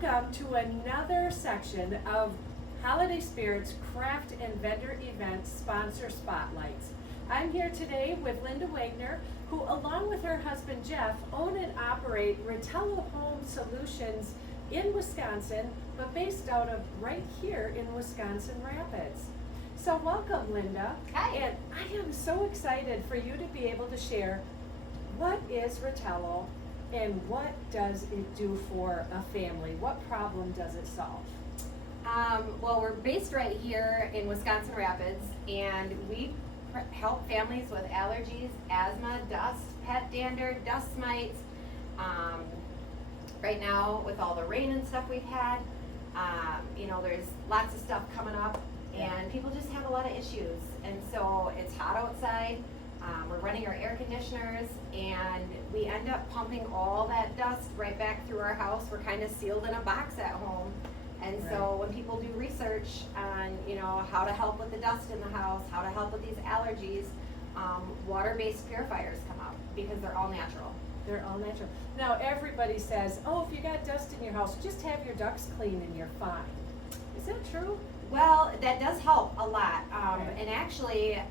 Welcome to another section of Holiday Spirits Craft and Vendor Event Sponsor Spotlights. I'm here today with Linda Wegner, who along with her husband Jeff own and operate Ritello Home Solutions in Wisconsin, but based out of right here in Wisconsin Rapids. So welcome, Linda. Hi. And I am so excited for you to be able to share what is Ritello and what does it do for a family? What problem does it solve? Well, we're based right here in Wisconsin Rapids, and we help families with allergies, asthma, dust, pet dander, dust mites. Right now, with all the rain and stuff we've had, there's lots of stuff coming up, and people just have a lot of issues. And so it's hot outside. We're running our air conditioners, and we end up pumping all that dust right back through our house. We're kind of sealed in a box at home. And so when people do research on, how to help with the dust in the house, how to help with these allergies, water-based purifiers come up because they're all natural. They're all natural. Now everybody says, oh, if you got dust in your house, just have your ducts clean and you're fine. Is that true? Well, that does help a lot. And actually,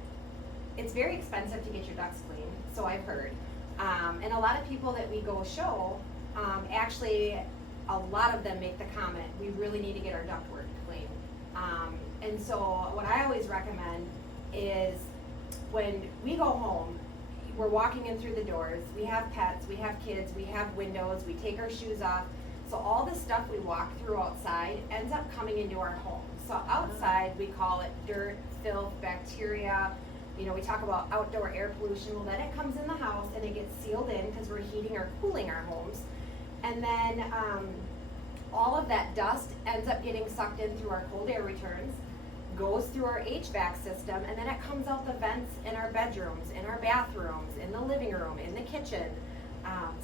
it's very expensive to get your ducts clean, so I've heard. And a lot of people that we go show, actually, a lot of them make the comment, we really need to get our ductwork clean. And so what I always recommend is when we go home, we're walking in through the doors, we have pets, we have kids, we have windows, we take our shoes off. So all the stuff we walk through outside ends up coming into our home. So outside, we call it dirt, filth, bacteria. We talk about outdoor air pollution. Well, then it comes in the house and it gets sealed in because we're heating or cooling our homes. And then all of that dust ends up getting sucked in through our cold air returns, goes through our HVAC system, and then it comes out the vents in our bedrooms, in our bathrooms, in the living room, in the kitchen.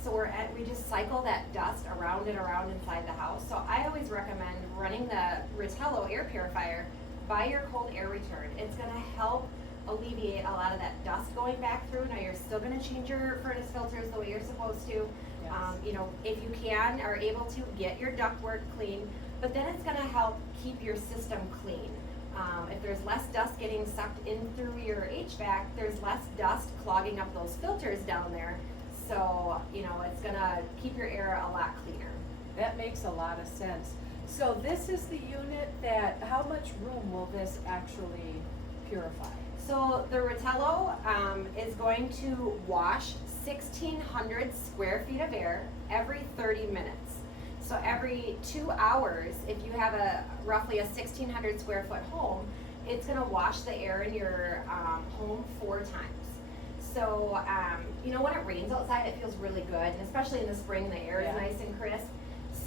So we just cycle that dust around and around inside the house. So I always recommend running the Ritello air purifier by your cold air return. It's going to help alleviate a lot of that dust going back through. Now you're still going to change your furnace filters the way you're supposed to. Yes. If you are able to get your ductwork clean, but then it's going to help keep your system clean. If there's less dust getting sucked in through your HVAC, there's less dust clogging up those filters down there. So, it's going to keep your air a lot cleaner. That makes a lot of sense. So this is the unit how much room will this actually purify? So the Ritello is going to wash 1,600 square feet of air every 30 minutes. So every 2 hours, if you have roughly a 1,600 square foot home, it's going to wash the air in your home 4 times. So, when it rains outside, it feels really good, and especially in the spring, the air is nice and crisp.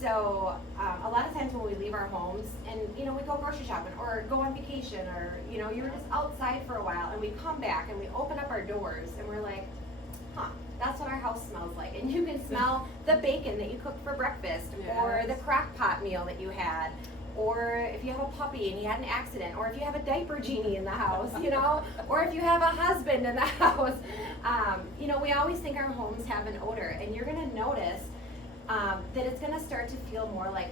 So, a lot of times when we leave our homes and, we go grocery shopping or go on vacation or, you're just outside for a while and we come back and we open up our doors and we're like, that's what our house smells like. And you can smell the bacon that you cooked for breakfast or the crock pot meal that you had. Or if you have a puppy and you had an accident, or if you have a diaper genie in the house, or if you have a husband in the house, we always think our homes have an odor, and you're going to notice that it's going to start to feel more like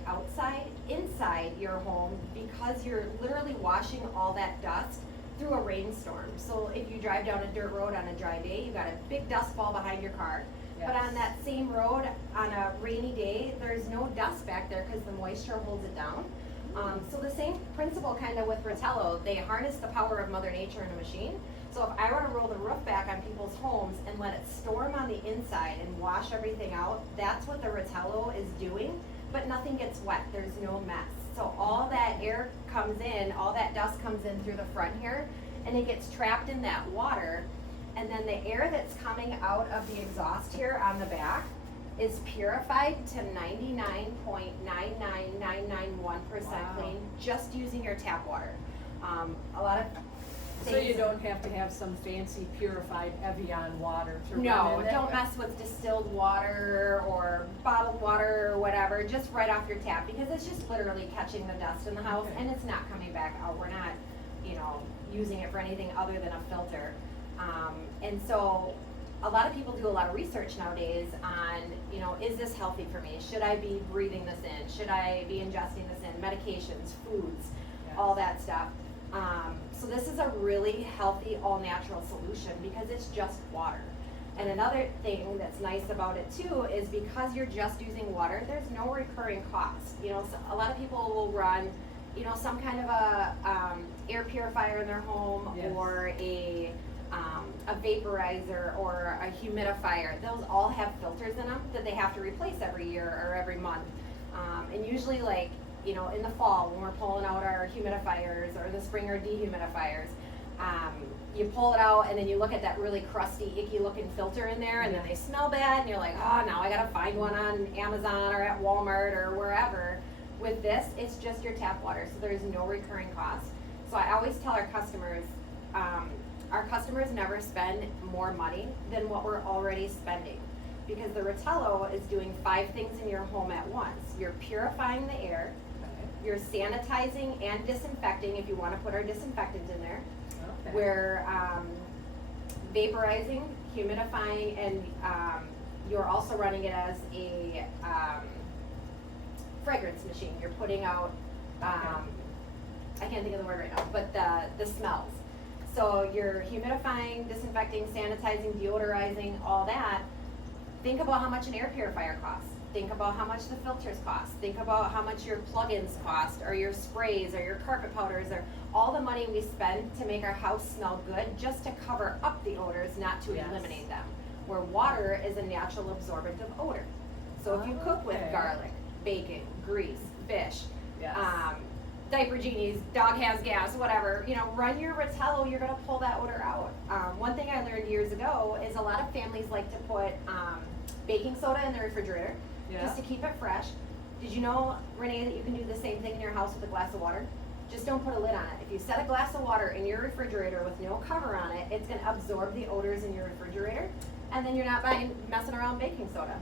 inside your home, because you're literally washing all that dust through a rainstorm. So if you drive down a dirt road on a dry day, you've got a big dust ball behind your car. Yes. But on that same road, on a rainy day, there's no dust back there because the moisture holds it down. So the same principle kind of with Ritello, they harness the power of Mother Nature in a machine. So if I were to roll the roof back on people's homes and let it storm on the inside and wash everything out, that's what the Ritello is doing, but nothing gets wet, there's no mess. So all that air comes in, all that dust comes in through the front here, and it gets trapped in that water, and then the air that's coming out of the exhaust here on the back is purified to 99.99991% clean just using your tap water. A lot of So you don't have to have some fancy purified Evian water to run No, in it? don't mess with distilled water or bottled water or whatever, just right off your tap, because it's just literally catching the dust in the house and it's not coming back out. We're not, using it for anything other than a filter. And so a lot of people do a lot of research nowadays on, is this healthy for me? Should I be breathing this in? Should I be ingesting this in? Medications, foods, all that stuff. So this is a really healthy, all-natural solution because it's just water. And another thing that's nice about it too is because you're just using water, there's no recurring cost. So a lot of people will run, some kind of a air purifier in their home, Yes. or a vaporizer or a humidifier. Those all have filters in them that they have to replace every year or every month. And usually, like, in the fall when we're pulling out our humidifiers, or in the spring our dehumidifiers, you pull it out and then you look at that really crusty, icky looking filter in there, and then they smell bad, and you're like, oh, now I gotta find one on Amazon or at Walmart or wherever. With this, it's just your tap water, so there's no recurring cost. So I always tell our customers never spend more money than what we're already spending, because the Ritello is doing 5 things in your home at once. You're purifying the air, you're sanitizing and disinfecting if you want to put our disinfectant in there. Okay. We're vaporizing, humidifying, and you're also running it as a fragrance machine. You're putting out, I can't think of the word right now, but the smells. So you're humidifying, disinfecting, sanitizing, deodorizing, all that. Think about how much an air purifier costs. Think about how much the filters cost. Think about how much your plugins cost, or your sprays, or your carpet powders, or all the money we spend to make our house smell good just to cover up the odors, not to Yes. eliminate them. Where water is a natural absorbent of odor. So if you cook with Okay. garlic, bacon, grease, fish, Yes. diaper genies, dog has gas, whatever, run your Ritello, you're gonna pull that odor out. One thing I learned years ago is a lot of families like to put baking soda in the refrigerator just to keep it fresh. Did you know, Renee, that you can do the same thing in your house with a glass of water? Just don't put a lid on it. If you set a glass of water in your refrigerator with no cover on it, it's gonna absorb the odors in your refrigerator, and then you're not messing around baking soda.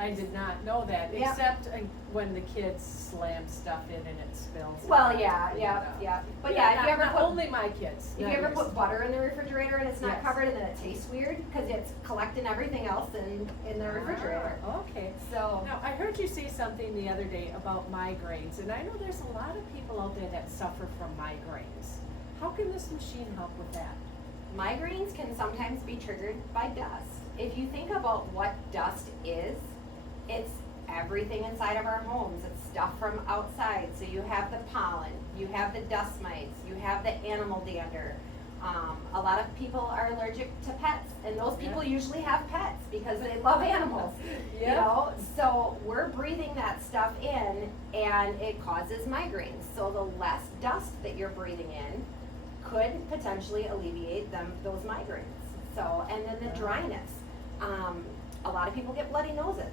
I did not know that, Yeah. except when the kids slam stuff in and it spills. Well, and I yeah, have to clean it up. yeah. But yeah, if you ever not put only my kids. If you not ever yours. put butter in the refrigerator and it's not Yes. covered, and then it tastes weird because it's collecting everything else in the refrigerator. Ah, okay. So Now, I heard you say something the other day about migraines, and I know there's a lot of people out there that suffer from migraines. How can this machine help with that? migraines can sometimes be triggered by dust. If you think about what dust is, it's everything inside of our homes. It's stuff from outside. So you have the pollen, you have the dust mites, you have the animal dander. A lot of people are allergic to pets, and those people usually have pets because they love animals. So we're breathing that stuff in, and it causes migraines. So the less dust that you're breathing in could potentially alleviate those migraines. So, and then the dryness. A lot of people get bloody noses.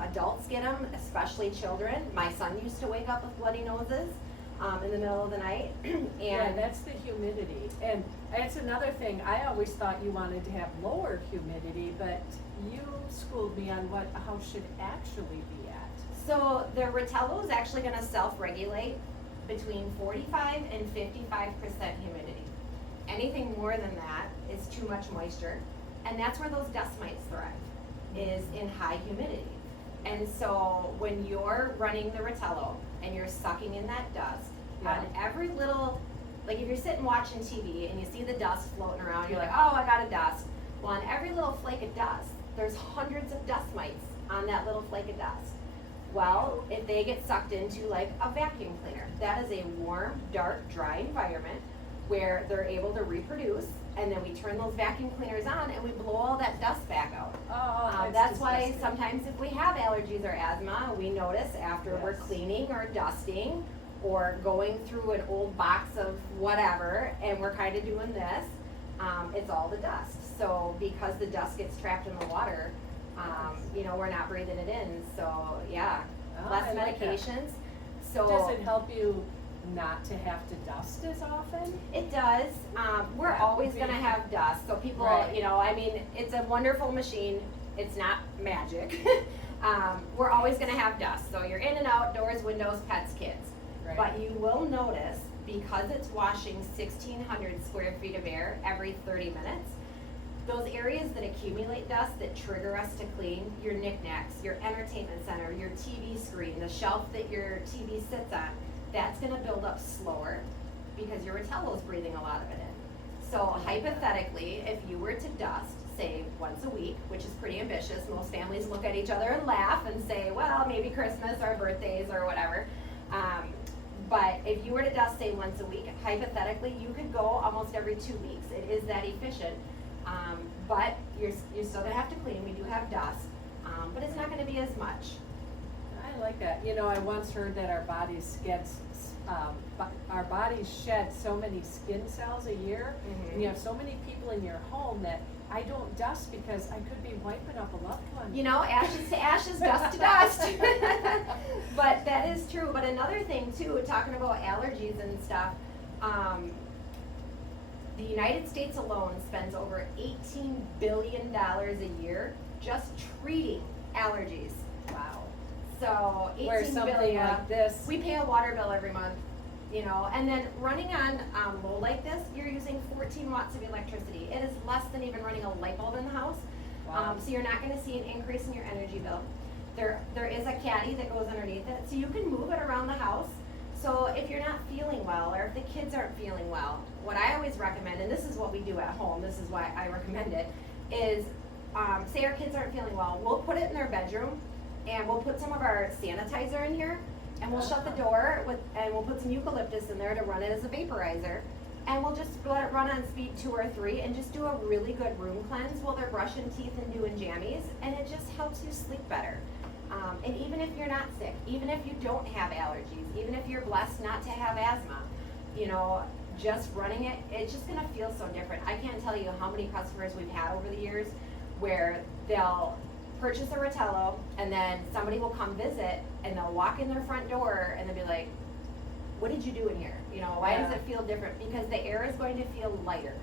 Adults get them, especially children. My son used to wake up with bloody noses in the middle of the night. Yeah, that's the humidity. And that's another thing, I always thought you wanted to have lower humidity, but you schooled me on how should actually be at. So the Ritello is actually going to self-regulate between 45 and 55% humidity. Anything more than that is too much moisture, and that's where those dust mites thrive, is in high humidity. And so when you're running the Ritello and you're sucking in that dust, on every little, like if you're sitting watching TV and you see the dust floating around, you're like, oh, I got a dust. Well, on every little flake of dust, there's hundreds of dust mites on that little flake of dust. Well, if they get sucked into like a vacuum cleaner, that is a warm, dark, dry environment where they're able to reproduce, and then we turn those vacuum cleaners on and we blow all that dust back out. Oh, That's why sometimes if we have allergies or asthma, we notice after we're cleaning or dusting or going through an old box of whatever, and we're kind of doing this, it's all the dust. So because the dust gets trapped in the water, we're not breathing it in. So less I like that. medications. So Does it help you not to have to dust as often? it does. We're That always would going to be- have dust. So people, Right. it's a wonderful machine. It's not magic. We're always going to have dust. So you're in and out, doors, windows, pets, kids. Right. But you will notice, because it's washing 1,600 square feet of air every 30 minutes, those areas that accumulate dust that trigger us to clean, your knickknacks, your entertainment center, your TV screen, the shelf that your TV sits on, that's gonna build up slower because your Ritello is breathing a lot of it in. So hypothetically, if you were to dust, say once a week, which is pretty ambitious, most families look at each other and laugh and say, well, maybe Christmas or birthdays or whatever. But if you were to dust, say once a week, hypothetically, you could go almost every 2 weeks. It is that efficient. But you're still gonna have to clean. We do have dust, but it's not gonna be as much. I like that. You know, I once heard that our bodies shed so many skin cells a year. Mhm. And you have so many people in your home that I don't dust because I could be wiping up a loved one. You know, ashes to ashes, dust to dust. But that is true. But another thing too, talking about allergies and stuff, the United States alone spends over $18 billion a year just treating allergies. Wow. So Where 18 something billion. like this. We pay a water bill every month, you know, and then running on low like this, you're using 14 watts of electricity. It is less than even running a light bulb in the house. Wow. So you're not going to see an increase in your energy bill. There is a caddy that goes underneath it, so you can move it around the house. So if you're not feeling well, or if the kids aren't feeling well, what I always recommend, and this is what we do at home, this is why I recommend it, is say our kids aren't feeling well, we'll put it in their bedroom, and we'll put some of our sanitizer in here, and we'll shut the door and we'll put some eucalyptus in there to run it as a vaporizer, and we'll just let it run on speed 2 or 3 and just do a really good room cleanse while they're brushing teeth and doing jammies, and it just helps you sleep better. And even if you're not sick, even if you don't have allergies, even if you're blessed not to have asthma, you know, just running it, it's just gonna feel so different. I can't tell you how many customers we've had over the years where they'll purchase a Ritello and then somebody will come visit and they'll walk in their front door and they'll be like, what did you do in here? You know, why does it feel different? Because the air is going to feel lighter.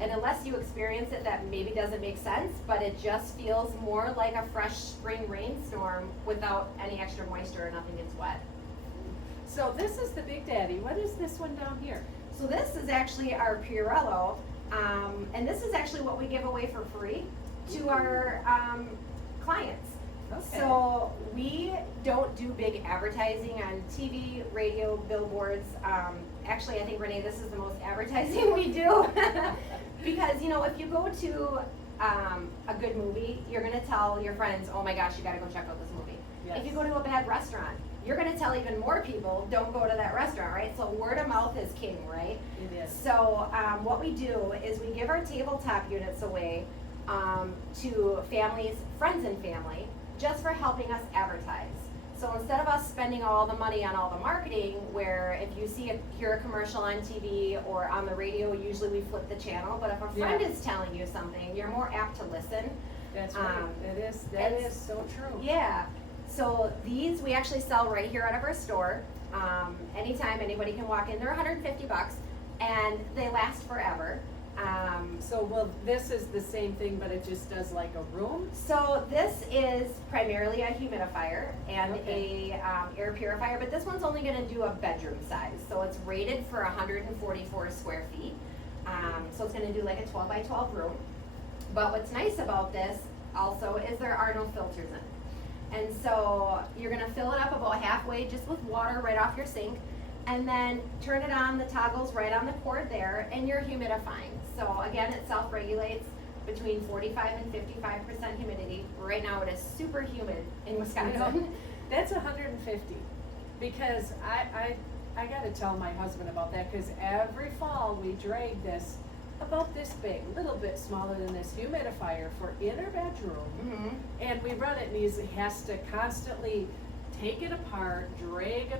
And unless you experience it, that maybe doesn't make sense, but it just feels more like a fresh spring rainstorm without any extra moisture or nothing gets wet. So this is the Big Daddy. What is this one down here? So this is actually our Purello, and this is actually what we give away for free to our clients. Okay. So we don't do big advertising on TV, radio, billboards. Actually, I think, Renee, this is the most advertising we do. Because, you know, if you go to a good movie, you're going to tell your friends, oh my gosh, you got to go check out this movie. Yes. If you go to a bad restaurant, you're going to tell even more people, don't go to that restaurant, right? So word of mouth is king, right? It is. So what we do is we give our tabletop units away to families, friends and family, just for helping us advertise. So instead of us spending all the money on all the marketing, where if you hear a commercial on TV or on the radio, usually we flip the channel, but if a friend is telling you something, you're more apt to listen. That's right. That is so true. Yeah. So these we actually sell right here out of our store. Anytime anybody can walk in, they're $150 and they last forever. So this is the same thing, but it just does like a room? So this is primarily a humidifier and a air purifier, but this one's only gonna do a bedroom size. So it's rated for 144 square feet. So it's gonna do like a 12 by 12 room. But what's nice about this also is there are no filters in it. And so you're gonna fill it up about halfway just with water right off your sink, and then turn it on, the toggle's right on the cord there, and you're humidifying. So again, it self-regulates between 45 and 55% humidity. Right now it is super humid in Wisconsin. You know, that's 150, because I gotta tell my husband about that, because every fall we drag this about this big, a little bit smaller than this humidifier for in our bedroom, and we run it, and he has to constantly take it apart, drag a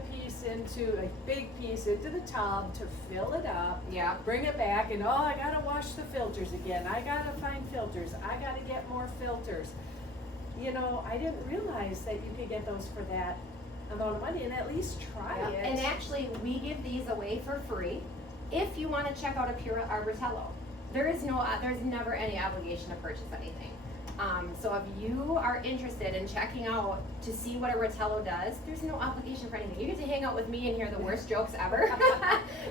big piece into the tub to fill it up, bring it back, and I gotta wash the filters again, I gotta find filters, I gotta get more filters. You know, I didn't realize that you could get those for that amount of money, and at least try it. And actually, we give these away for free if you want to check out our Ritello. There's never any obligation to purchase anything. So if you are interested in checking out to see what a Ritello does, there's no obligation for anything. You get to hang out with me and hear the worst jokes ever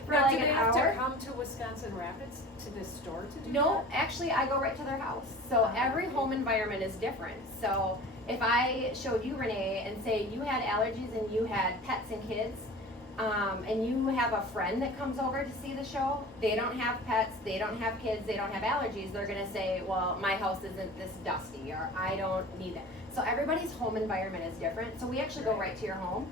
for Now, like do an they have to hour. come to Wisconsin Rapids to this store to do No, that? actually, I go right to their house. So every home environment is different. So if I showed you, Renee, and say you had allergies and you had pets and kids, and you have a friend that comes over to see the show, they don't have pets, they don't have kids, they don't have allergies, they're gonna say, well, my house isn't this dusty, or I don't need that. So everybody's home environment is different. So we actually go right to your home.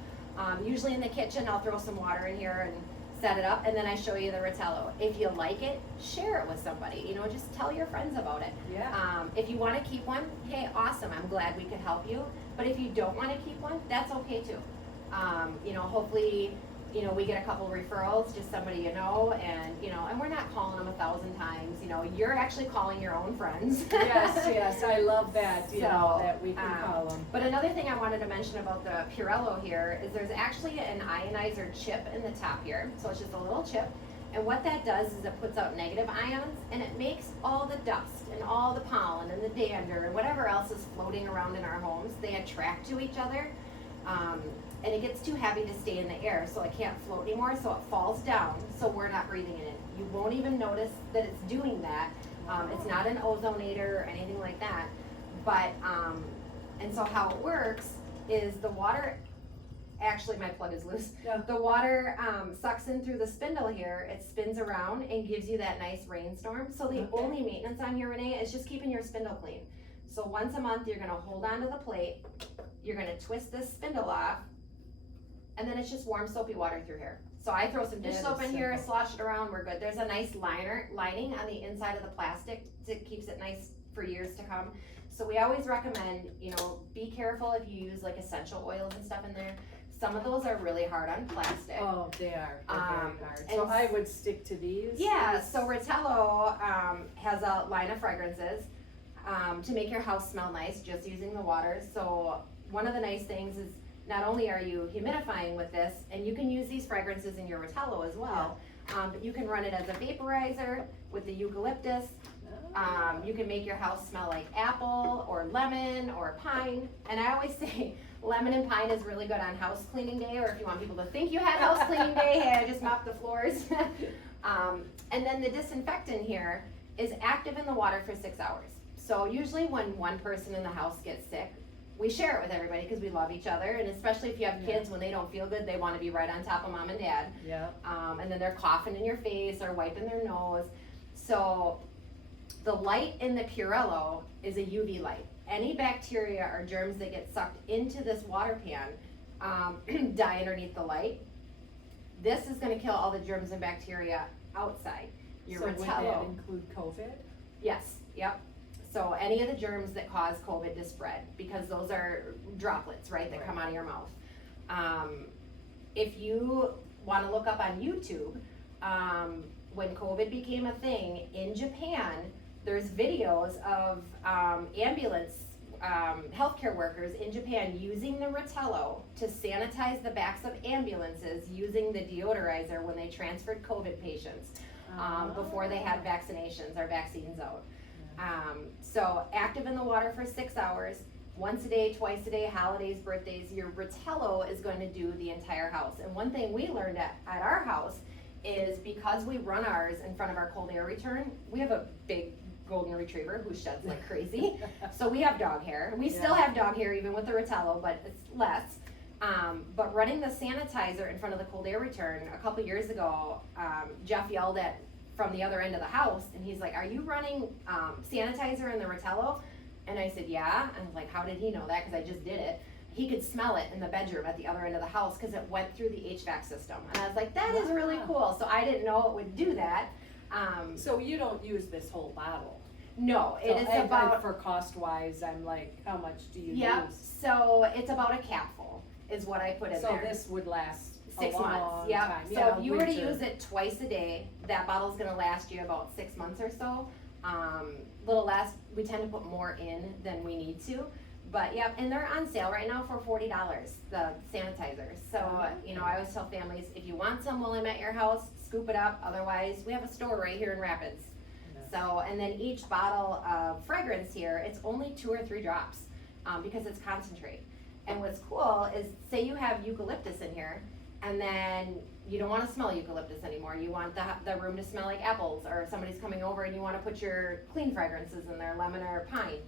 Usually in the kitchen, I'll throw some water in here and set it up, and then I show you the Ritello. If you like it, share it with somebody. You know, just tell your friends about it. Yeah. If you want to keep one, hey, awesome. I'm glad we could help you. But if you don't want to keep one, that's okay too. You know, hopefully, you know, we get a couple referrals, just somebody you know, and you know, and we're not calling them 1,000 times. You know, you're actually calling your own friends. Yes, I love that, you know, So, that we can call them. But another thing I wanted to mention about the Purello here is there's actually an ionizer chip in the top here. So it's just a little chip. And what that does is it puts out negative ions and it makes all the dust and all the pollen and the dander and whatever else is floating around in our homes, they attract to each other. And it gets too heavy to stay in the air, so it can't float anymore, so it falls down, so we're not breathing it in. You won't even notice that it's doing that. It's not an ozonator or anything like that. But, and so how it works is the water, actually my plug is loose. Yeah. The water sucks in through the spindle here, it spins around and gives you that nice rainstorm. So the only maintenance on here, Renee, is just keeping your spindle clean. So once a month, you're gonna hold onto the plate, you're gonna twist this spindle off, and then it's just warm soapy water through here. So I throw some dish That soap is in here, simple. slosh it around, we're good. There's a nice lining on the inside of the plastic that keeps it nice for years to come. So we always recommend, you know, be careful if you use like essential oils and stuff in there. Some of those are really hard on plastic. Oh, they are, they're very hard. and So I would stick to these. Yeah, so Ritello has a line of fragrances to make your house smell nice just using the water. So one of the nice things is not only are you humidifying with this, and you can use these fragrances in your Ritello as well, but you can run it as a vaporizer with the eucalyptus. You can make your house smell like apple or lemon or pine. And I always say lemon and pine is really good on house cleaning day, or if you want people to think you had house cleaning day, hey, I just mopped the floors. And then the disinfectant here is active in the water for 6 hours. So usually when one person in the house gets sick, we share it with everybody because we love each other, and especially if you have kids, when they don't feel good, they want to be right on top of mom and dad. Yeah. And then they're coughing in your face or wiping their nose. So the light in the Purello is a UV light. Any bacteria or germs that get sucked into this water pan die underneath the light. This is going to kill all the germs and bacteria outside. Your So would that Ritello. include COVID? Yes, yep. So any of the germs that cause COVID to spread, because those are droplets, right, that come out of your mouth. If you want to look up on YouTube, when COVID became a thing in Japan, there's videos of ambulance healthcare workers in Japan using the Ritello to sanitize the backs of ambulances using the deodorizer when they transferred COVID patients before they had vaccinations or vaccines out. So active in the water for 6 hours, once a day, twice a day, holidays, birthdays, your Ritello is going to do the entire house. And one thing we learned at our house is because we run ours in front of our cold air return, we have a big golden retriever who sheds like crazy. So we have dog hair. We still have dog hair even with the Ritello, but it's less. But running the sanitizer in front of the cold air return a couple years ago, Jeff yelled at from the other end of the house, and he's like, "Are you running sanitizer in the Ritello?" And I said, "Yeah." And like, how did he know that? Because I just did it. He could smell it in the bedroom at the other end of the house because it went through the HVAC system. And I was like, that is really cool. So I didn't know it would do that. So you don't use this whole bottle? No, it is about, for cost wise, I'm like, how much do you yep, use? so it's about a capful is what I put in So there. this would last 6 a months, long yep. time. So Yeah, if you were to winter. use it twice a day, that bottle's gonna last you about 6 months or so. Little less, we tend to put more in than we need to. But yep, and they're on sale right now for $40, the sanitizers. So, you know, I always tell families, if you want some while I'm at your house, scoop it up. Otherwise, we have a store right here in Rapids. So, and then each bottle of fragrance here, it's only 2 or 3 drops, because it's concentrate. And what's cool is, say you have eucalyptus in here, and then you don't wanna smell eucalyptus anymore. You want the room to smell like apples, or somebody's coming over and you wanna put your clean fragrances in there, lemon or pine.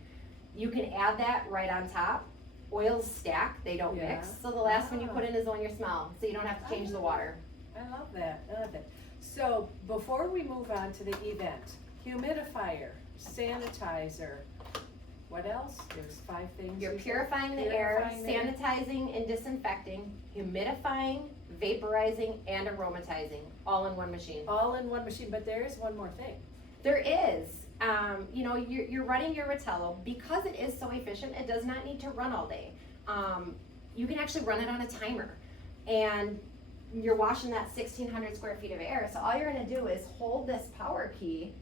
You can add that right on top. Oils stack, they don't Yeah. mix, so the last one you put in is the one you smell, so you don't have to change the water. I love that, I love it. So before we move on to the event, humidifier, sanitizer, what else? There's 5 things. You're you said. purifying the air, Purifying the air. sanitizing and disinfecting, humidifying, vaporizing, and aromatizing, all in one machine. All in one machine, but there is one more thing. There is, you know, you're running your Ritello, because it is so efficient, it does not need to run all day. You can actually run it on a timer, and you're washing that 1,600 square feet of air, so all you're gonna do is hold this power key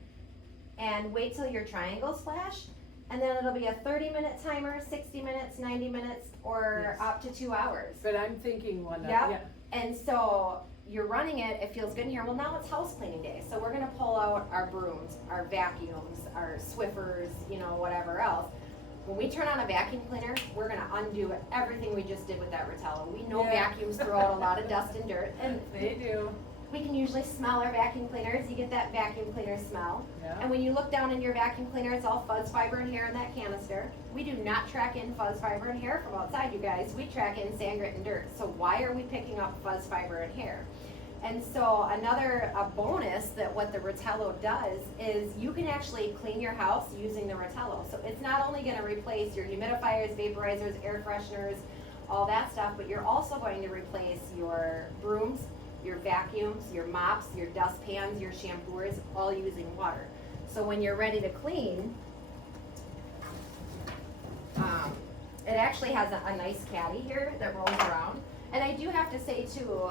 and wait till your triangles flash, and then it'll be a 30-minute timer, 60 minutes, 90 minutes, or Yes. up to 2 hours. But I'm thinking one of, Yep. yeah. And so you're running it, it feels good in here. Well, now it's house cleaning day, so we're gonna pull out our brooms, our vacuums, our Swiffers, you know, whatever else. When we turn on a vacuum cleaner, we're gonna undo everything we just did with that Ritello. We know Yeah. vacuums throw out a lot of dust and dirt, and They do, we can usually smell our vacuum cleaners. You get that vacuum cleaner smell. yeah. And when you look down in your vacuum cleaner, it's all fuzz fiber and hair in that canister. We do not track in fuzz fiber and hair from outside, you guys. We track in sand, grit, and dirt. So why are we picking up fuzz fiber and hair? And so a bonus that what the Ritello does is you can actually clean your house using the Ritello. So it's not only gonna replace your humidifiers, vaporizers, air fresheners, all that stuff, but you're also going to replace your brooms, your vacuums, your mops, your dustpans, your shampooers, all using water. So when you're ready to clean, it actually has a nice caddy here that rolls around. And I do have to say too,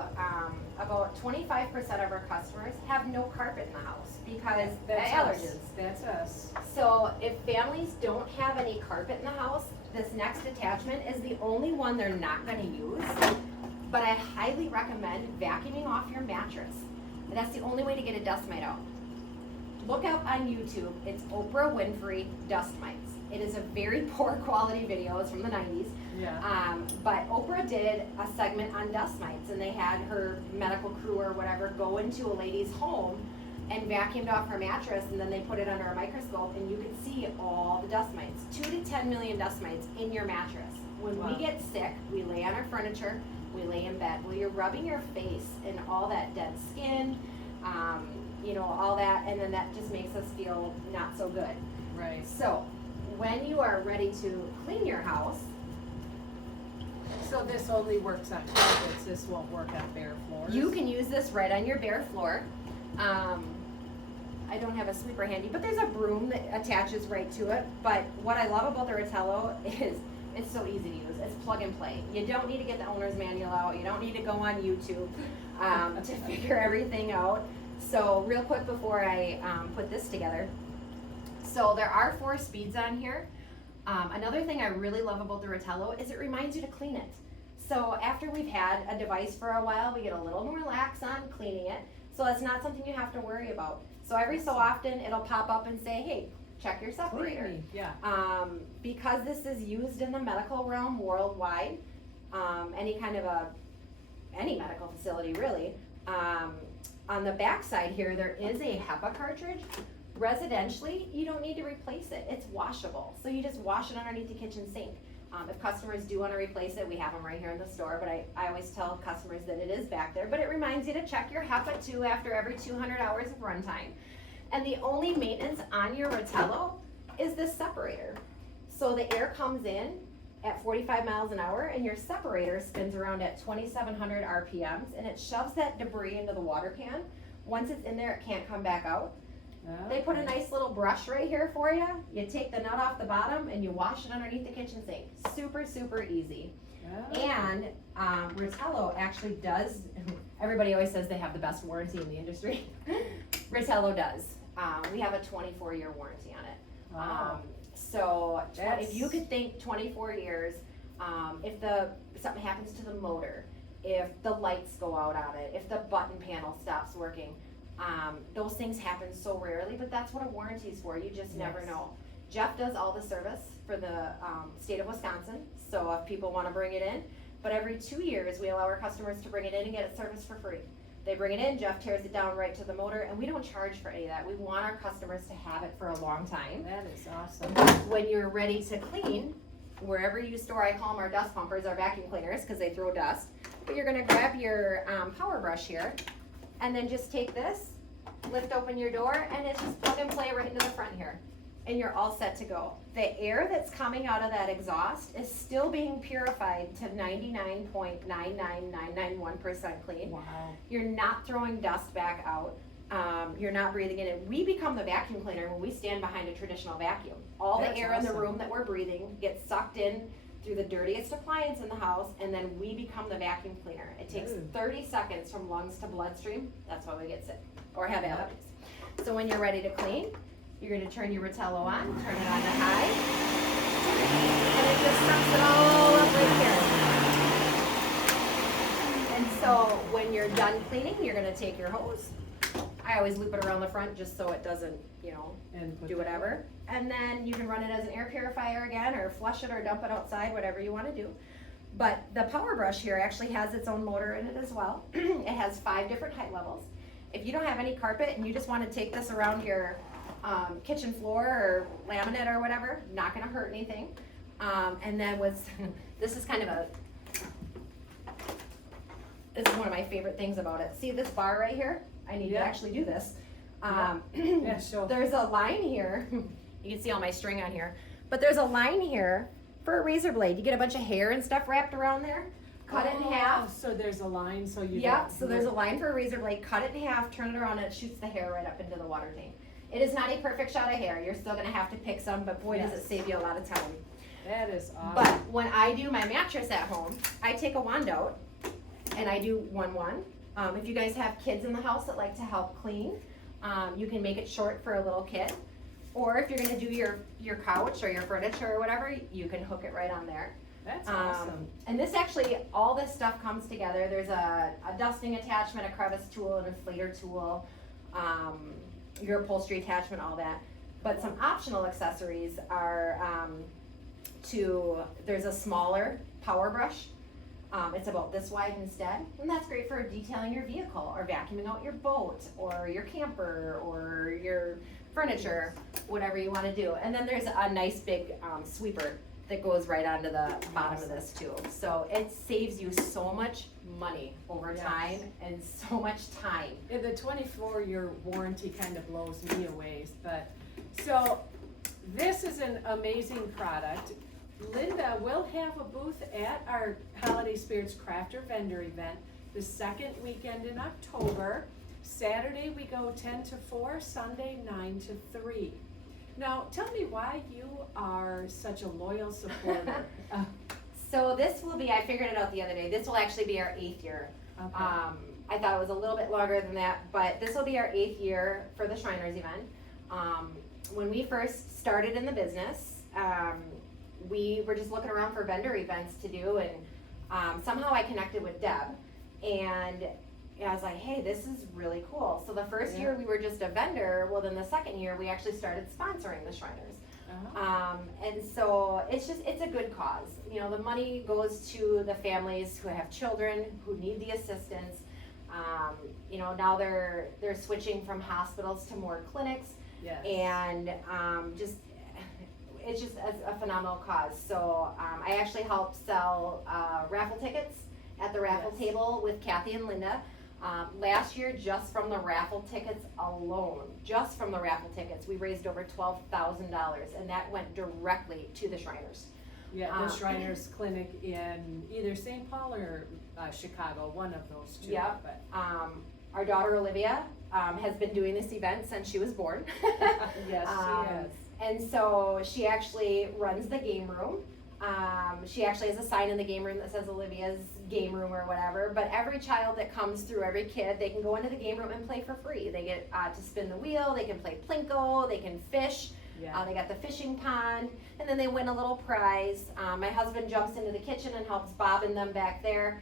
about 25% of our customers have no carpet in the house because That's allergens. us. That's us. So if families don't have any carpet in the house, this next attachment is the only one they're not gonna use. But I highly recommend vacuuming off your mattress. And that's the only way to get a dust mite out. Look up on YouTube, it's Oprah Winfrey Dust Mites. It is a very poor quality video, it's from the 90s. Yeah. But Oprah did a segment on dust mites, and they had her medical crew or whatever go into a lady's home and vacuumed off her mattress, and then they put it under a microscope, and you could see all the dust mites. 2 to 10 million dust mites in your mattress. When Wow. we get sick, we lay on our furniture, we lay in bed. Well, you're rubbing your face and all that dead skin, you know, all that, and then that just makes us feel not so good. Right. So, when you are ready to clean your house, So this only works on carpets, this won't work on bare floors? you can use this right on your bare floor. I don't have a sweeper handy, but there's a broom that attaches right to it. But what I love about the Ritello is it's so easy to use. It's plug and play. You don't need to get the owner's manual out. You don't need to go on YouTube to figure everything out. So real quick before I put this together. So there are 4 speeds on here. Another thing I really love about the Ritello is it reminds you to clean it. So after we've had a device for a while, we get a little more lax on cleaning it. So it's not something you have to worry about. So every so often it'll pop up and say, hey, check your separator. Clean me, yeah. Because this is used in the medical realm worldwide, any medical facility really, on the back side here, there is a HEPA cartridge. Residentially, you don't need to replace it. It's washable. So you just wash it underneath the kitchen sink. If customers do want to replace it, we have them right here in the store, but I always tell customers that it is back there. But it reminds you to check your HEPA too after every 200 hours of runtime. And the only maintenance on your Ritello is this separator. So the air comes in at 45 miles an hour and your separator spins around at 2,700 RPMs and it shoves that debris into the water pan. Once it's in there, it can't come back out. They put a nice little brush right here for you. You take the nut off the bottom and you wash it underneath the kitchen sink. Super, super easy. Oh. And Ritello actually does, everybody always says they have the best warranty in the industry. Ritello does. We have a 24-year warranty on it. Wow. So That's- if you could think 24 years, if something happens to the motor, if the lights go out on it, if the button panel stops working, Those things happen so rarely, but that's what a warranty is for. You just never Yes. know. Jeff does all the service for the state of Wisconsin, so if people want to bring it in, but every 2 years we allow our customers to bring it in and get it serviced for free. They bring it in, Jeff tears it down right to the motor, and we don't charge for any of that. We want our customers to have it for a long time. That is awesome. When you're ready to clean, wherever you store, I call them our dust pumpers, our vacuum cleaners, because they throw dust. But you're gonna grab your power brush here, and then just take this, lift open your door, and it's just plug and play right into the front here. And you're all set to go. The air that's coming out of that exhaust is still being purified to 99.99991% clean. Wow. You're not throwing dust back out. You're not breathing in it. We become the vacuum cleaner when we stand behind a traditional vacuum. All That's the air in the awesome. room that we're breathing gets sucked in through the dirtiest appliance in the house, and then we become the vacuum cleaner. It takes Ooh. 30 seconds from lungs to bloodstream. That's why we get sick or have allergies. So when you're ready to clean, you're going to turn your Ritello on, turn it on to high, and it just sucks it all up right here. And so when you're done cleaning, you're going to take your hose. I always loop it around the front just so it doesn't, And put do that- whatever. And then you can run it as an air purifier again, or flush it or dump it outside, whatever you want to do. But the power brush here actually has its own motor in it as well. It has 5 different height levels. If you don't have any carpet and you just want to take this around your kitchen floor or laminate or whatever, not going to hurt anything. And then this is kind of this is one of my favorite things about it. See this bar right here? I need to Yeah. actually do this. Yeah, sure. There's a line here. You can see all my string on here. But there's a line here for a razor blade. You get a bunch of hair and stuff wrapped around there. Cut it in half. So there's a line, so you. Yeah, don't- so there's a line for a razor blade. Cut it in half, turn it around, and it shoots the hair right up into the water tank. It is not a perfect shot of hair. You're still going to have to pick some, but boy, does Yes. it save you a lot of time. That is awesome. But when I do my mattress at home, I take a wand out and I do 1-1. If you guys have kids in the house that like to help clean, you can make it short for a little kid. Or if you're gonna do your couch or your furniture or whatever, you can hook it right on there. That's awesome. And this actually, all this stuff comes together. There's a dusting attachment, a crevice tool, an inflator tool, your upholstery attachment, all that. But some optional accessories are there's a smaller power brush. It's about this wide instead, and that's great for detailing your vehicle or vacuuming out your boat or your camper or your furniture, whatever you want to do. And then there's a nice big sweeper that goes right onto the bottom of this too. So it saves you so much money over Yes. time and so much time. And the 24-year warranty kind of blows me away, but, so, this is an amazing product. Linda will have a booth at our Holiday Spirits Crafter Vendor event the second weekend in October. Saturday we go 10 to 4, Sunday 9 to 3. Now, tell me why you are such a loyal supporter. So this will be, I figured it out the other day, this will actually be our 8th year. Okay. I thought it was a little bit longer than that, but this will be our 8th year for the Shriners event. When we first started in the business, we were just looking around for vendor events to do, and somehow I connected with Deb, and I was like, hey, this is really cool. So the first year we were just a vendor, well then the second year we actually started sponsoring the Shriners. Uh-huh. And so it's a good cause. The money goes to the families who have children, who need the assistance. Now they're switching from hospitals to more clinics, Yes. and it's just a phenomenal cause. So I actually helped sell raffle tickets at the raffle Yes. table with Kathy and Linda. Last year, just from the raffle tickets alone, we raised over $12,000, and that went directly to the Shriners. Yeah, the Shriners Clinic in either St. Paul or Chicago, one of those two. Yep. But Our daughter Olivia has been doing this event since she was born. yes, she is. And so she actually runs the game room. She actually has a sign in the game room that says Olivia's game room or whatever. But every child that comes through, every kid, they can go into the game room and play for free. They get to spin the wheel, they can play Plinko, they can fish. Yeah. They got the fishing pond, and then they win a little prize. My husband jumps into the kitchen and helps Bob and them back there.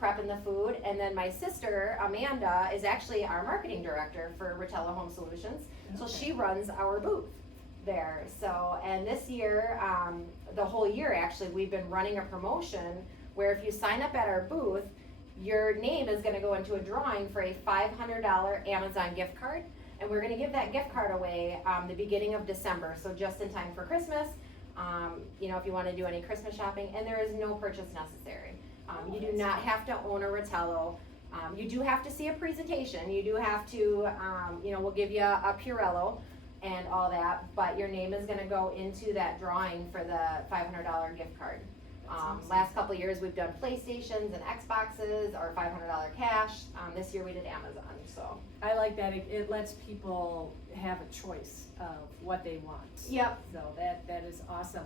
prepping the food. And then my sister, Amanda, is actually our marketing director for Ritello Home Solutions. So Okay. she runs our booth there. So, and this year, the whole year actually, we've been running a promotion where if you sign up at our booth, your name is gonna go into a drawing for a $500 Amazon gift card. And we're gonna give that gift card away the beginning of December, so just in time for Christmas. You know, if you wanna do any Christmas shopping, and there is no purchase necessary. You do not have to own a Ritello. You do have to see a presentation. You do have to, you know, we'll give you a Purello and all that, but your name is gonna go into that drawing for the $500 gift card. Awesome. Last couple of years, we've done PlayStations and Xboxes or $500 cash. This year we did Amazon, so. I like that, it lets people have a choice of what they want. Yep. So that is awesome.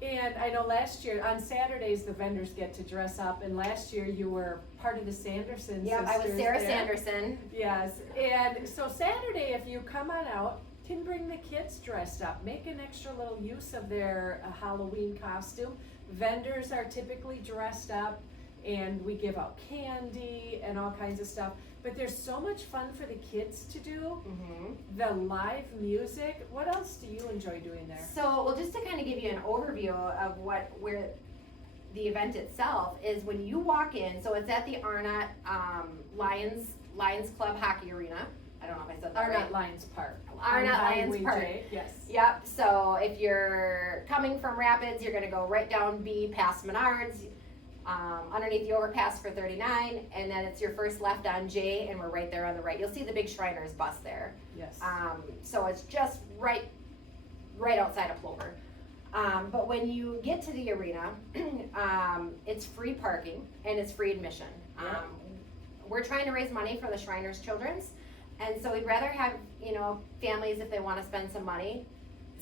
And I know last year, on Saturdays, the vendors get to dress up, and last year you were part of the Sanderson sisters. Yep, I was Sarah there. Sanderson. Yes, and so Saturday, if you come on out, can bring the kids dressed up, make an extra little use of their Halloween costume. Vendors are typically dressed up, and we give out candy and all kinds of stuff. But there's so much fun for the kids to do. Mm-hmm. The live music. What else do you enjoy doing there? So, well, just to kind of give you an overview of where the event itself is, when you walk in, so it's at the Arnott Lions Club Hockey Arena. I don't know if I said that right. Arnott Lions Park. Arnott On Lions Highway Park. J, yes. Yep, so if you're coming from Rapids, you're gonna go right down B past Menards, underneath the overpass for 39, and then it's your first left on J, and we're right there on the right. You'll see the big Shriners bus there. Yes. So it's just right outside of Plover. But when you get to the arena, it's free parking and it's free admission. Yeah. We're trying to raise money for the Shriners Children's, and so we'd rather have, you know, families, if they want to spend some money,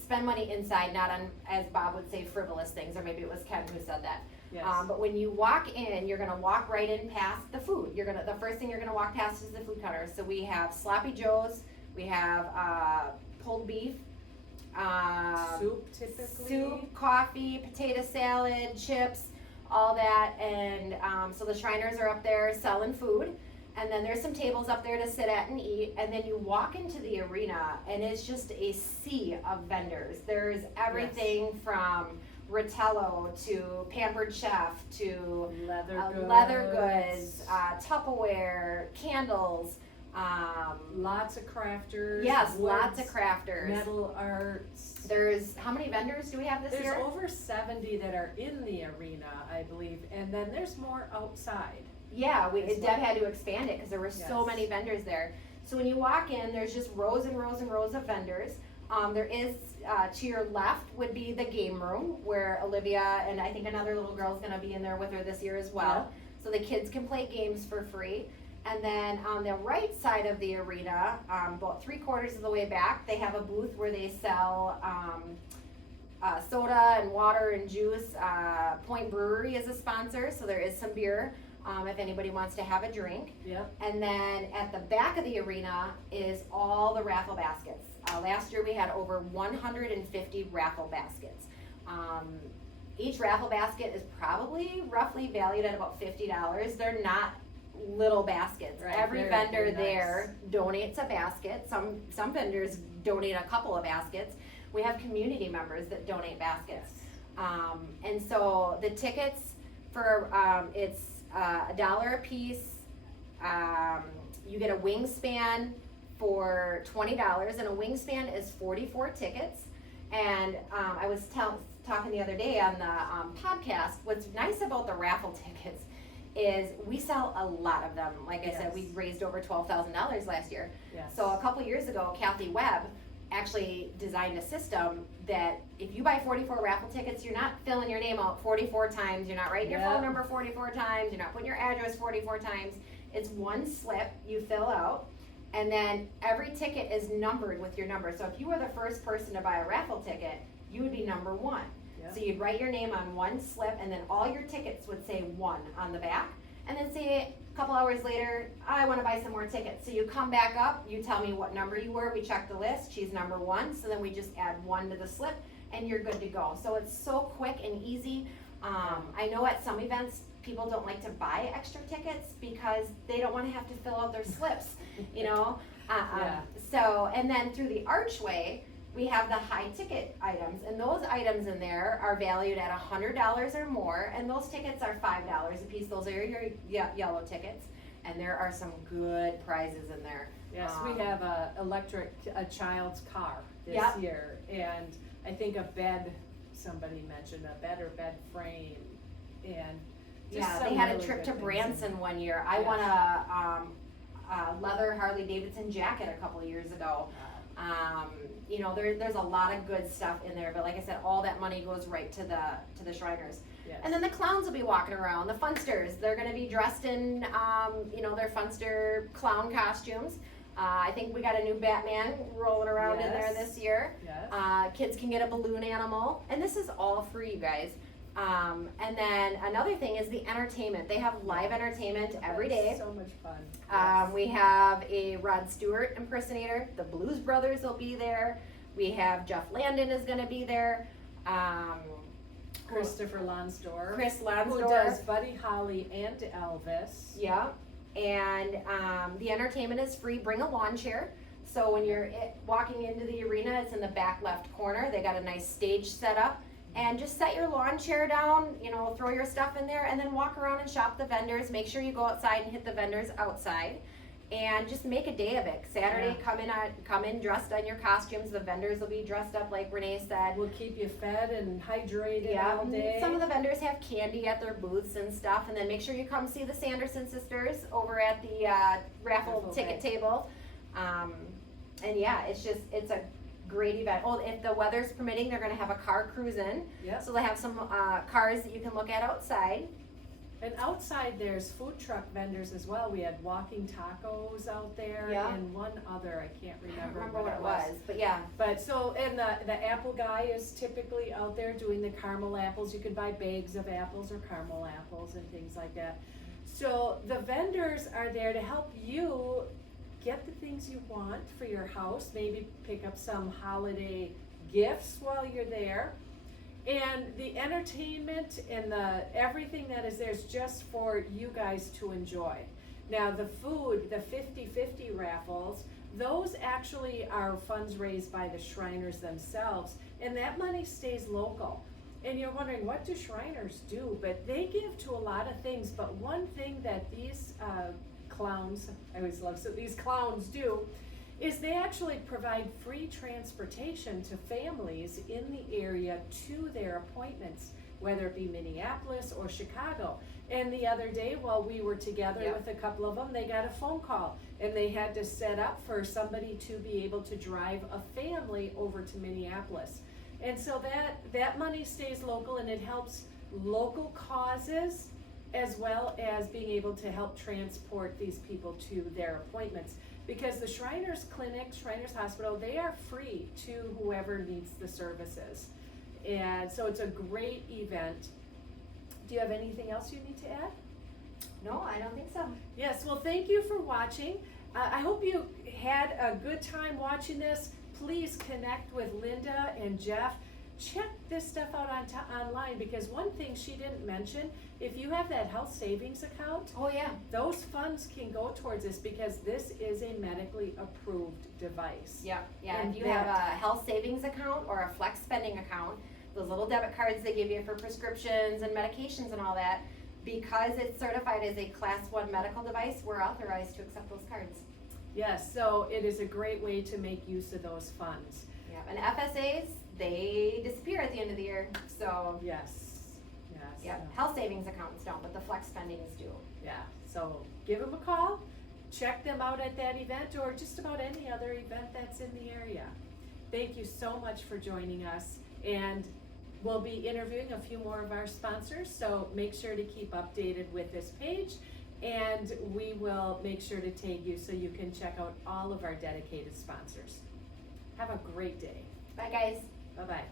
spend money inside, not on, as Bob would say, frivolous things, or maybe it was Ken who said that. Yes. But when you walk in, you're gonna walk right in past the food. The first thing you're gonna walk past is the food counter. So we have Sloppy Joe's, we have pulled beef, Soup typically. soup, coffee, potato salad, chips, all that, and so the Shriners are up there selling food, and then there's some tables up there to sit at and eat, and then you walk into the arena, and it's just a sea of vendors. There's everything from Ritello to Pampered Chef to leather goods, Tupperware, candles. Lots of crafters. Yes, woods, lots of crafters. Metal arts. There's, how many vendors do we have this There's year? over 70 that are in the arena, I believe, and then there's more outside. Yeah, as Deb well. had to expand it because there were so Yes. many vendors there. So when you walk in, there's just rows and rows and rows of vendors. There is, to your left would be the game room where Olivia and I think another little girl's gonna be in there with her this year as well. So the kids can play games for free. And then on the right side of the arena, about 3/4 of the way back, they have a booth where they sell soda and water and juice. Point Brewery is a sponsor, so there is some beer if anybody wants to have a drink. Yep. And then at the back of the arena is all the raffle baskets. Last year we had over 150 raffle baskets. Each raffle basket is probably roughly valued at about $50. They're not little baskets. Right, Every very, vendor very nice. there donates a basket. Some vendors donate a couple of baskets. We have community members that donate baskets. And so the tickets for it's $1 a piece. You get a wingspan for $20, and a wingspan is 44 tickets. And I was talking the other day on the podcast. What's nice about the raffle tickets is we sell a lot of them. Like I said, we raised over $12,000 last year. Yes. So a couple years ago, Kathy Webb actually designed a system that if you buy 44 raffle tickets, you're not filling your name out 44 times, you're not writing your phone number 44 times, you're not putting your address 44 times. It's one slip you fill out, and then every ticket is numbered with your number. So if you were the first person to buy a raffle ticket, you would be number 1. So you'd write your name on one slip, and then all your tickets would say 1 on the back. And then say a couple hours later, I want to buy some more tickets. So you come back up, you tell me what number you were, we check the list, she's number 1, so then we just add 1 to the slip, and you're good to go. So it's so quick and easy. I know at some events, people don't like to buy extra tickets because they don't wanna have to fill out their slips, you know? Yeah. So, and then through the archway, we have the high ticket items, and those items in there are valued at $100 or more, and those tickets are $5 a piece. Those are your yellow tickets, and there are some good prizes in there. Yes, we have a child's car this Yep. year, and I think a bed, somebody mentioned a bed or bed frame, and just Yeah, some they had a really trip good to things. Branson one year. I Yes. won a leather Harley Davidson jacket a couple of years ago. You know, there's a lot of good stuff in there, but like I said, all that money goes right to the Shriners. Yes. And then the clowns will be walking around, the funsters. They're gonna be dressed in, you know, their funster clown costumes. I think we got a new Batman rolling around in there Yes. this year. Yes. Kids can get a balloon animal, and this is all free, you guys. And then another thing is the entertainment. They have live entertainment every That's day. so much fun. Yes. We have a Rod Stewart impersonator. The Blues Brothers will be there. We have Jeff Landon is going to be there. Christopher Lonsdorf. Chris Who Lansdorf. does Buddy Holly and Elvis. Yeah. And the entertainment is free. Bring a lawn chair. So when you're walking into the arena, it's in the back left corner. They got a nice stage set up. And just set your lawn chair down, you know, throw your stuff in there, and then walk around and shop the vendors. Make sure you go outside and hit the vendors outside. And just make a day of it. Saturday, Yeah. come in dressed in your costumes. The vendors will be dressed up like Renee said. We'll keep you fed and hydrated Yeah, all day. some of the vendors have candy at their booths and stuff, and then make sure you come see the Sanderson sisters over at the raffle Raffle ticket day. table. And yeah, it's a great event. Oh, if the weather's permitting, they're gonna have a car cruise in. Yep. So they have some cars that you can look at outside. And outside there's food truck vendors as well. We had walking tacos out there Yeah. and one other, I can't I don't remember remember what it it was, but yeah. But so, and the apple guy is typically out there doing the caramel apples. You can buy bags of apples or caramel apples and things like that. So the vendors are there to help you get the things you want for your house. Maybe pick up some holiday gifts while you're there. And the entertainment and everything that is there is just for you guys to enjoy. Now the food, the 50-50 raffles, those actually are funds raised by the Shriners themselves, and that money stays local. And you're wondering, what do Shriners do? But they give to a lot of things, but one thing that these clowns, I always love, so these clowns do, is they actually provide free transportation to families in the area to their appointments, whether it be Minneapolis or Chicago. And the other day, while we were together Yeah. with a couple of them, they got a phone call and they had to set up for somebody to be able to drive a family over to Minneapolis. And so that money stays local, and it helps local causes as well as being able to help transport these people to their appointments. Because the Shriners Clinic, Shriners Hospital, they are free to whoever needs the services. And so it's a great event. Do you have anything else you need to add? No, I don't think so. Yes, well, thank you for watching. I hope you had a good time watching this. Please connect with Linda and Jeff. Check this stuff out online, because one thing she didn't mention, if you have that health savings account, Oh yeah. those funds can go towards this, because this is a medically approved device. Yeah, yeah. And If you have a that- health savings account or a flex spending account, those little debit cards they give you for prescriptions and medications and all that, because it's certified as a class 1 medical device, we're authorized to accept those cards. Yes, so it is a great way to make use of those funds. Yeah, and FSAs, they disappear at the end of the year, so, Yes, yes. yeah, health savings accounts don't, but the flex spendings do. Yeah, so give them a call, check them out at that event or just about any other event that's in the area. Thank you so much for joining us, and we'll be interviewing a few more of our sponsors, so make sure to keep updated with this page, and we will make sure to tag you so you can check out all of our dedicated sponsors. Have a great day. Bye, guys. Bye-bye.